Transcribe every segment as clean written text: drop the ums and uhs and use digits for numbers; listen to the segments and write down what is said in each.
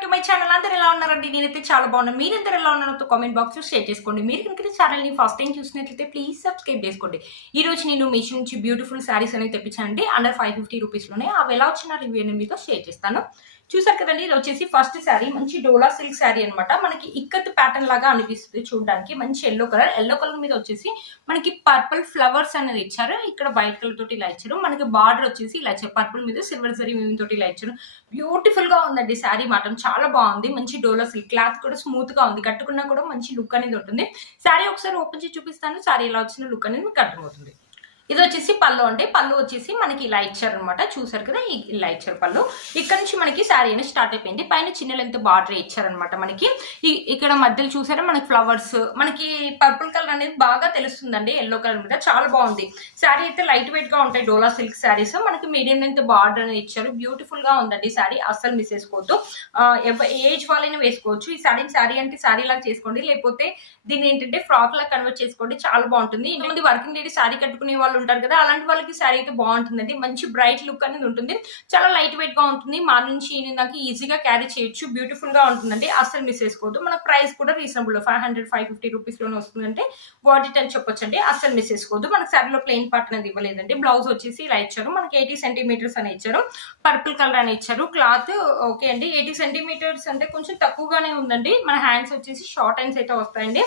Back to my channel. అందరూ ఎలా ఉన్నారండి? నేనైతే చాలా బాగున్నాను. మీరందరూ ఎలా ఉన్నారో కామెంట్ బాక్స్ లో షేర్ చేసుకోండి. మీరు కనుక ఛానల్ ని ఫస్ట్ టైం చూసినట్లయితే ప్లీజ్ సబ్స్క్రైబ్ చేసుకోండి. ఈ రోజు నేను మీషో నుంచి బ్యూటిఫుల్ శారీస్ అనేది తెప్పించానండి. అండర్ 550 రూపీస్ లోనే. అవి ఎలా వచ్చిన రివ్యూ అనేది మీతో షేర్ చేస్తాను. చూసారు కదండి, ఇది వచ్చేసి ఫస్ట్ శారీ మంచి డోలా సిల్క్ శారీ అనమాట. మనకి ఇక్కత్ ప్యాటర్న్ లాగా అనిపిస్తుంది చూడడానికి. మంచి ఎల్లో కలర్ మీద వచ్చేసి మనకి పర్పుల్ ఫ్లవర్స్ అనేది ఇచ్చారు. ఇక్కడ వైట్ కలర్ తోటి ఇలా ఇచ్చారు. మనకి బార్డర్ వచ్చేసి ఇలా ఇచ్చారు. పర్పుల్ మీద సిల్వర్ జరీ వీవింగ్ తోటి ఇలా ఇచ్చారు. బ్యూటిఫుల్ గా ఉందండి శారీ మాత్రం, చాలా బాగుంది. మంచి డోలా సిల్క్ క్లాత్ కూడా స్మూత్ గా ఉంది. కట్టుకున్నా కూడా మంచి లుక్ అనేది ఉంటుంది. శారీ ఒకసారి ఓపెన్ చేసి చూపిస్తాను. శారీ ఎలా వచ్చిన లుక్ అనేది మీకు అర్థమవుతుంది. ఇది వచ్చేసి పళ్ళు అంటే పళ్ళు వచ్చేసి మనకి ఇలా ఇచ్చారు అనమాట. చూసారు కదా, ఇలా ఇచ్చారు పళ్ళు. ఇక్కడ నుంచి మనకి శారీ అనేది స్టార్ట్ అయిపోయింది. పైన చిన్న లెంత్ బార్డర్ ఇచ్చారనమాట. మనకి ఇక్కడ మధ్యలో చూసారా మనకి ఫ్లవర్స్, మనకి పర్పుల్ కలర్ అనేది బాగా తెలుస్తుందండి ఎల్లో కలర్ మీద. చాలా బాగుంది శారీ అయితే. లైట్ వెయిట్ గా ఉంటాయి డోలా సిల్క్ శారీస్. మనకి మీడియం లెంత్ బార్డర్ అనేది ఇచ్చారు. బ్యూటిఫుల్ గా ఉందండి శారీ, అస్సలు మిస్ చేసుకోవద్దు. ఏజ్ వాళ్ళైనా వేసుకోవచ్చు. ఈ శారీ అంటే శారీ లాగా చేసుకోండి, లేకపోతే దీన్ని ఏంటంటే ఫ్రాక్ లాగా కన్వర్ట్ చేసుకోండి. చాలా బాగుంటుంది. ఇంతమంది వర్కింగ్ లేడీ శారీ కట్టుకునే వాళ్ళు ఉంటారు కదా, అలాంటి వాళ్ళకి శారీ అయితే బాగుంటుందండి. మంచి బ్రైట్ లుక్ అనేది ఉంటుంది. చాలా లైట్ వెయిట్ గా ఉంటుంది. మార్నింగ్ నుంచి ఈవినింగ్ దాకా ఈజీగా క్యారీ చేయొచ్చు. బ్యూటిఫుల్ గా ఉంటుందండి, అస్సలు మిస్ చేసుకోవద్దు. మన ప్రైస్ కూడా రీజనబుల్ 550 రూపీస్ లోనే వస్తుందంటే వర్త్ ఇట్ అని చెప్పొచ్చు అండి. అస్సలు మిస్ చేసుకోవద్దు. మనకి శారీలో ప్లెయిన్ పార్ట్ అనేది ఇవ్వలేదండి. బ్లౌజ్ వచ్చేసి ఇలా ఇచ్చారు. మనకి 80 సెంటీమీటర్స్ అని ఇచ్చారు. పర్పుల్ కలర్ అని ఇచ్చారు. క్లాత్ ఓకే అండి. 80 సెంటీమీటర్స్ అంటే కొంచెం తక్కువగానే ఉందండి. మన హ్యాండ్స్ వచ్చేసి షార్ట్ హ్యాండ్స్ అయితే వస్తాయండి.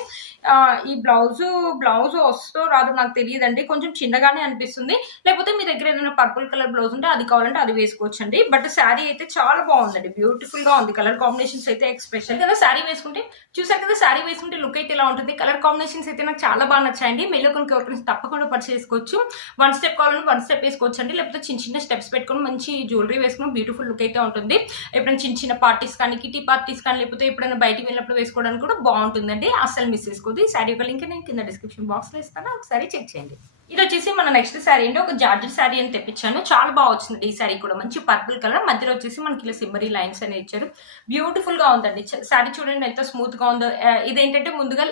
ఈ బ్లౌజ్ వస్తో రాదు నాకు తెలియదండి, కొంచెం చిన్నగానే అనిపిస్తుంది. లేకపోతే మీ దగ్గర ఏదైనా పర్పుల్ కలర్ బ్లౌజ్ ఉంటే అది కావాలంటే అది వేసుకోవచ్చండి. బట్ శారీ అయితే చాలా బాగుందండి, బ్యూటిఫుల్ గా ఉంది. కలర్ కాంబినేషన్స్ అయితే ఎక్స్ప్రెషన్ కదా. శారీ వేసుకుంటే చూసారు కదా, శారీ వేసుకుంటే లుక్ అయితే ఇలా ఉంటుంది. కలర్ కాంబినేషన్స్ అయితే నాకు చాలా బాగా నచ్చాయండి. మీలో కొన్ని ఓపెన్స్ తప్పకుండా పర్చేస్ చేసుకోవచ్చు. 1 స్టెప్ కావాలని 1 స్టెప్ వేసుకోవచ్చు అండి. లేకపోతే చిన్న స్టెప్స్ పెట్టుకుని మంచి జ్యువెలరీ వేసుకుని బ్యూటిఫుల్ లుక్ అయితే ఉంటుంది. ఎప్పుడైనా చిన్న పార్టీస్ కానీ, కిటీ పార్టీస్ కానీ, లేకపోతే ఎప్పుడైనా బయటికి వెళ్ళినప్పుడు వేసుకోవడానికి కూడా బాగుంటుందండి. అస్సలు మిస్ చేసుకోవద్దు. ఈ శారీ యొక్క లింక్ నేను కింద డిస్క్రిప్షన్ బాక్స్ లో ఇస్తాను, ఒకసారి చెక్ చేయండి. ఇది వచ్చేసి మన నెక్స్ట్ శారీ అండి. ఒక జార్జెట్ శారీ అని తెప్పించాను. చాలా బాగా వచ్చింది ఈ శారీ కూడా. మంచి పర్పుల్ కలర్, మధ్యలో వచ్చేసి మనకి ఇలా సిమ్మరీ లైన్స్ అనేది ఇచ్చారు. బ్యూటిఫుల్ గా ఉందండి శారీ. చూడండి ఎంత స్మూత్ గా ఉందో. ఇదేంటంటే ముందుగా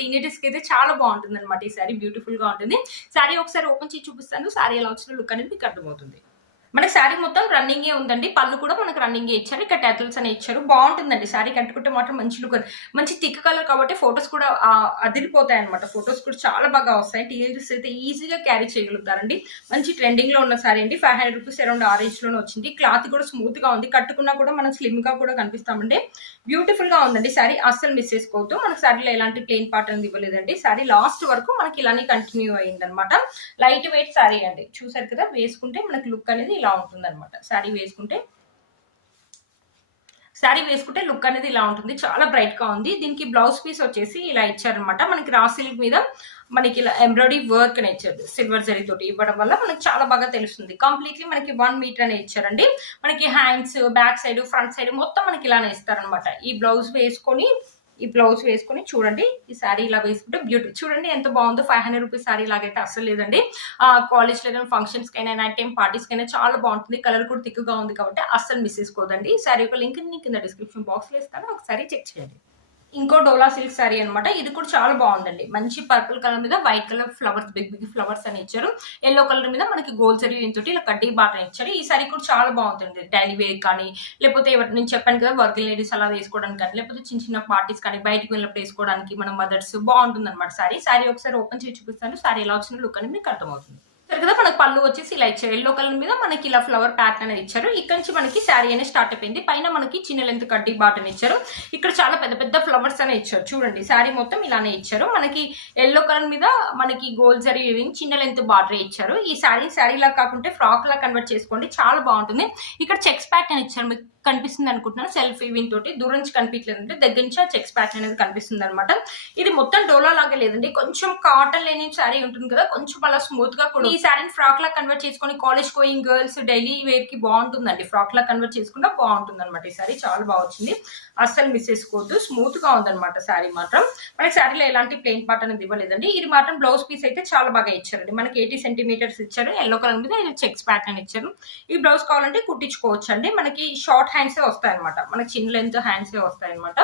టీనేజర్స్ కి అయితే చాలా బాగుంటుంది అనమాట ఈ శారీ. బ్యూటిఫుల్ గా ఉంటుంది. శారీ ఒకసారి ఓపెన్ చేసి చూపిస్తాను. శారీ ఎలా వచ్చిన లుక్ అనేది మీకు అర్థమవుతుంది. మనకి శారీ మొత్తం రన్నింగే ఉందండి. పళ్ళు కూడా మనకు రన్నింగే ఇచ్చారు. ఇక్కడ టైటిల్స్ అని ఇచ్చారు. బాగుంటుందండి శారీ. కట్టుకుంటే మాత్రం మంచి లుక్, మంచి థిక్ కలర్ కాబట్టి ఫొటోస్ కూడా అదిరిపోతాయి అనమాట. ఫొటోస్ కూడా చాలా బాగా వస్తాయి. టీనేజర్స్ అయితే ఈజీగా క్యారీ చేయగలుగుతారండి. మంచి ట్రెండింగ్ లో ఉన్న శారీ అండి. 500 రూపీస్ అరౌండ్ ఆ రేంజ్ లోనే వచ్చింది. క్లాత్ కూడా స్మూత్ గా ఉంది. కట్టుకున్నా కూడా మనం స్లిమ్ గా కూడా కనిపిస్తామండి. బ్యూటిఫుల్ గా ఉందండి శారీ, అస్సలు మిస్ చేసుకోవద్దు. మనకి శారీలో ఎలాంటి ప్లెయిన్ పార్ట్ అనేది ఇవ్వలేదండి. శారీ లాస్ట్ వరకు మనకి ఇలానే కంటిన్యూ అయ్యింది అనమాట. లైట్ వెయిట్ శారీ అండి. చూసారు కదా, వేసుకుంటే మనకి లుక్ అనేది ఇలా ఉంటుంది అనమాట. శారీ వేసుకుంటే లుక్ అనేది ఇలా ఉంటుంది. చాలా బ్రైట్ గా ఉంది. దీనికి బ్లౌజ్ పీస్ వచ్చేసి ఇలా ఇచ్చారనమాట. మనకి రా సిల్క్ మీద మనకి ఇలా ఎంబ్రాయిడరీ వర్క్ అని ఇచ్చారు. సిల్వర్ జరీ తోటి ఇవ్వడం వల్ల మనకి చాలా బాగా తెలుస్తుంది. కంప్లీట్లీ మనకి 1 మీటర్ అని ఇచ్చారండి. మనకి hands, back side, front side మొత్తం మనకి ఇలానే ఇస్తారనమాట. ఈ బ్లౌజ్ వేసుకొని చూడండి. ఈ శారీ ఇలా వేసుకుంటే బ్యూటీ చూడండి ఎంత బాగుందో. 500 రూపీస్ శారీ లాగైతే అస్సలు లేదండి. కాలేజ్ లో ఫంక్షన్స్ కైనా, నైట్ టైం పార్టీస్ కైనా చాలా బాగుంటుంది. కలర్ కూడా థిక్గా ఉంది కాబట్టి అస్సలు మిస్ చేసుకోదండి. ఈ శారీ యొక్క లింక్ ని కింద డిస్క్రిప్షన్ బాక్స్ లో ఇస్తాను, ఒకసారి చెక్ చేయండి. ఇంకో డోలా సిల్క్ శారీ అనమాట. ఇది కూడా చాలా బాగుందండి. మంచి పర్పుల్ కలర్ మీద white colour flowers, big flowers అని ఇచ్చారు. ఎల్లో కలర్ మీద మనకి గోల్డ్ జరీ తోటి ఇలా కడ్డీ బాటర్ ఇచ్చారు. ఈ శారీ కూడా చాలా బాగుంటుంది. డైలీ వేర్ కానీ, లేకపోతే నేను చెప్పాను కదా వర్కింగ్ లేడీస్ అలా వేసుకోవడానికి కానీ, లేకపోతే చిన్న పార్టీస్ కానీ, బయటకు వెళ్ళినప్పుడు వేసుకోవడానికి మన మదర్స్ బాగుంటుంది అనమాట శారీ ఒకసారి ఓపెన్ చేసి చూపిస్తాను. శారీ ఎలా వచ్చిన లుక్ అనేది మీకు అర్థమవుతుంది. కదా మనకి పళ్ళు వచ్చేసి ఇలా ఇచ్చారు. ఎల్లో కలర్ మీద మనకి ఇలా ఫ్లవర్ ప్యాటర్న్ అనేది ఇచ్చారు. ఇక్కడ నుంచి మనకి శారీ అనేది స్టార్ట్ అయిపోయింది. పైన మనకి చిన్న లెంత్ కడ్డీ బాటన్ ఇచ్చారు. ఇక్కడ చాలా పెద్ద పెద్ద ఫ్లవర్స్ అనే ఇచ్చారు. చూడండి శారీ మొత్తం ఇలానే ఇచ్చారు. మనకి ఎల్లో కలర్ మీద మనకి గోల్డ్ జరీ చిన్న లెంత్ బార్డర్ ఇచ్చారు. ఈ శారీ లా కాకుంటే ఫ్రాక్ లా కన్వర్ట్ చేసుకోండి, చాలా బాగుంటుంది. ఇక్కడ చెక్స్ ప్యాటర్న్ ఇచ్చారు. మీకు కనిపిస్తుంది అనుకుంటున్నాను. సెల్ఫ్ వీవింగ్ తోటి దూరం నుంచి కనిపించలేదు అంటే దగ్గర నుంచి ఆ చెక్స్ ప్యాటర్న్ అనేది కనిపిస్తుంది అనమాట. ఇది మొత్తం డోలా లాగా లేదండి. కొంచెం కాటన్ లేని శారీ ఉంటుంది కదా, కొంచెం అలా స్మూత్ గా కూడా. ఈ శారీని ఫ్రాక్ లా కన్వర్ట్ చేసుకొని college going girls daily wear కి బాగుంటుందండి. ఫ్రాక్ లా కన్వర్ట్ చేసుకుంటే బాగుంటుంది అనమాట. ఈ శారీ చాలా బాగా వచ్చింది, అస్సలు మిస్ చేసుకోవద్దు. స్మూత్ గా ఉందన్నమాట శారీ మాత్రం. మనకి శారీలో ఎలాంటి ప్లెయిన్ పార్ట్ అనేది ఇవ్వలేదండి. ఇది మాత్రం బ్లౌజ్ పీస్ అయితే చాలా బాగా ఇచ్చారండి. మనకి 80 సెంటీమీటర్స్ ఇచ్చారు. ఎల్లో కలర్ మీద చెక్స్ ప్యాటర్న్ ఇచ్చారు. ఈ బ్లౌజ్ కావాలంటే కుట్టించుకోవచ్చు అండి. మనకి షార్ట్ హ్యాండ్స్ వస్తాయి అనమాట. మనకి చిన్న లెంత్ హ్యాండ్స్ వస్తాయి అనమాట.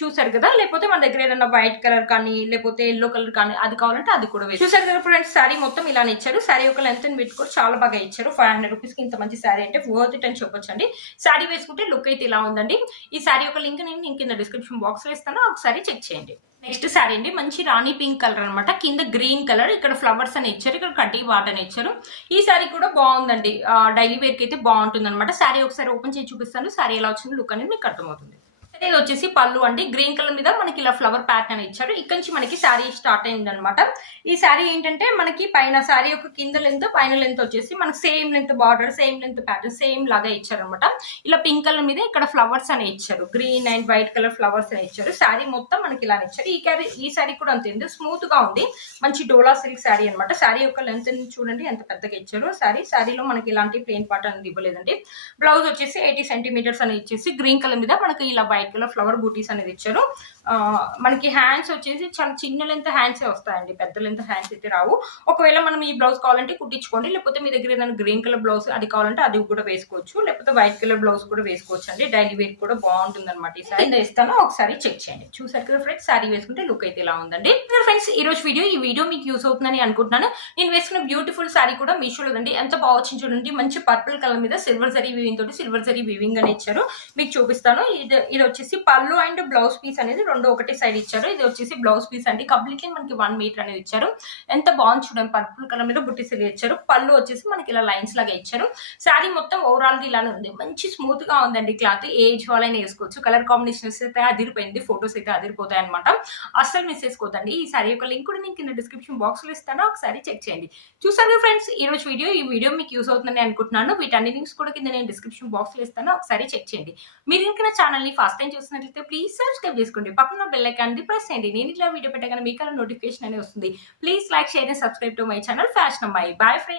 చూసారు కదా, లేకపోతే మన దగ్గర ఏదైనా వైట్ కలర్ కానీ, లేకపోతే ఎల్లో కలర్ కానీ అది కావాలంటే అది కూడా చూసారు కదా ఫ్రెండ్స్. శారీ మొత్తం ఇలానే ఇచ్చారు. శారీ శారీ యొక్క లెంత్ అండ్ విడ్త్ కూడా చాలా బాగా ఇచ్చారు. 500 రూపీస్కి ఇంత మంచి శారీ అంటే వర్త్ ఇట్ అని చెప్పొచ్చండి. శారీ వేసుకుంటే లుక్ అయితే ఇలా ఉందండి. ఈ శారీ యొక్క లింక్ నేను కింద డిస్క్రిప్షన్ బాక్స్ లో ఇస్తాను, ఒకసారి చెక్ చేయండి. నెక్స్ట్ శారీ అండి, మంచి రాణి పింక్ కలర్ అనమాట. కింద గ్రీన్ కలర్, ఇక్కడ ఫ్లవర్స్ అని ఇచ్చారు, ఇక్కడ కడ్డీ వాట్ అని ఇచ్చారు. ఈ శారీ కూడా బాగుందండి, డైలీ వేర్ కి అయితే బాగుంటుంది అనమాట. శారీ ఒకసారి ఓపెన్ చేసి చూపిస్తాను, శారీ ఎలా వచ్చింది లుక్ అనేది మీకు అర్థమవుతుంది. ఇది వచ్చేసి పళ్ళు అండి, గ్రీన్ కలర్ మీద మనకి ఇలా ఫ్లవర్ ప్యాటర్న్ ఇచ్చారు. ఇక్కడ నుంచి మనకి శారీ స్టార్ట్ అయింది అనమాట. ఈ శారీ ఏంటంటే మనకి పైన శారీ యొక్క కింద లెంత్ పైన లెంత్ వచ్చేసి మనకి same length border, same length pattern same లాగా ఇచ్చారు అనమాట. ఇలా పింక్ కలర్ మీద ఇక్కడ ఫ్లవర్స్ అని ఇచ్చారు, green and white colour flowers అని ఇచ్చారు. శారీ మొత్తం మనకి ఇలా ఇచ్చారు. ఈ శారీ కూడా అంతే స్మూత్ గా ఉంది, మంచి డోలా సిల్క్ శారీ అనమాట. శారీ యొక్క లెంత్ చూడండి ఎంత పెద్దగా ఇచ్చారు. శారీలో మనకి ఇలాంటి ప్లెయిన్ పార్ట్ అనేది ఇవ్వలేదండి. బ్లౌజ్ వచ్చేసి 80 సెంటీమీటర్స్ అని ఇచ్చేసి గ్రీన్ కలర్ మీద మనకి ఇలా వైట్ కలర్ ఫ్లవర్ బూటీస్ అనేది ఇచ్చారు. మనకి హ్యాండ్స్ వచ్చేసి చాలా చిన్న లెంత్ హ్యాండ్సే వస్తాయండి, పెద్ద లెంత్ హ్యాండ్స్ అయితే రావు. ఒకవేళ మనం ఈ బ్లౌజ్ కావాలంటే కుట్టించుకోండి, లేకపోతే మీ దగ్గర ఏదైనా గ్రీన్ కలర్ బ్లౌజ్ అది కావాలంటే అది కూడా వేసుకోవచ్చు, లేకపోతే వైట్ కలర్ బ్లౌజ్ కూడా వేసుకోవచ్చు అండి. డైలీ వేర్ కూడా బాగుంటుంది అనమాట. ఈ సారీ ఇస్తాను, ఒకసారి చెక్ చేయండి. చూసారు కదా ఫ్రెండ్స్, సారీ వేసుకుంటే లుక్ అయితే ఇలా ఉందండి. ఫ్రెండ్స్ ఈ రోజు ఈ వీడియో మీకు యూస్ అవుతుందని అనుకుంటున్నాను. నేను వేసుకున్న బ్యూటిఫుల్ సారీ కూడా మీషోలో అండి, ఎంత బాగా వచ్చింది చూడండి. మంచి పర్పుల్ కలర్ మీద సిల్వర్ జరీ వీవింగ్ తోటి సిల్వర్ జరీ వీవింగ్ అని ఇచ్చారు, మీకు చూపిస్తాను. ఇది వచ్చేసి పళ్ళు అండ్ బ్లౌజ్ పీస్ అనేది రెండు ఒకటే సైడ్ ఇచ్చారు. ఇది వచ్చేసి బ్లౌజ్ పీస్ అండి, కంప్లీట్లీ మనకి 1 మీటర్ అనేది ఇచ్చారు. ఎంత బాగుంది చూడండి, పర్పుల్ కలర్ మీద బుట్టీస్ ఇచ్చారు. పళ్ళు వచ్చేసి మనకి ఇలా లైన్స్ లాగా ఇచ్చారు. శారీ మొత్తం ఓవరాల్ గా ఇలానే ఉంది, మంచి స్మూత్ గా ఉందండి. క్లాత్ ఏజ్ వాళ్ళైనా వేసుకోవచ్చు. కలర్ కాంబినేషన్స్ అయితే అదిరిపోయింది, ఫొటోస్ అయితే అదిరిపోతాయి అనమాట. అస్సలు మిస్ చేసుకోవద్దండి. ఈ శారీ యొక్క లింక్ కూడా నేను కింద డిస్క్రిప్షన్ బాక్స్ లో ఇస్తాను, ఒకసారి చెక్ చేయండి. చూసారు ఫ్రెండ్స్ ఈ రోజు ఈ వీడియో మీకు యూస్ అవుతుందని అనుకుంటున్నాను. వీటన్ని లింక్స్ కూడా కింద నేను డిస్క్రిప్షన్ బాక్స్ లో ఇస్తాను, ఒకసారి చెక్ చేయండి. మీరు ఇంకా నా ఛానల్ ని ఫస్ట్ టైం చూసినట్లయితే ప్లీజ్ సబ్స్క్రైబ్ చేసుకోండి, పక్కన బెల్ ఐకాన్ ప్రెస్ చేయండి. నేను ఇట్లా వీడియో పెట్టగానే మీకు నోటిఫికేషన్ అనేది వస్తుంది. Please like, share and subscribe to my channel fashion అమ్మాయి. Bye friends.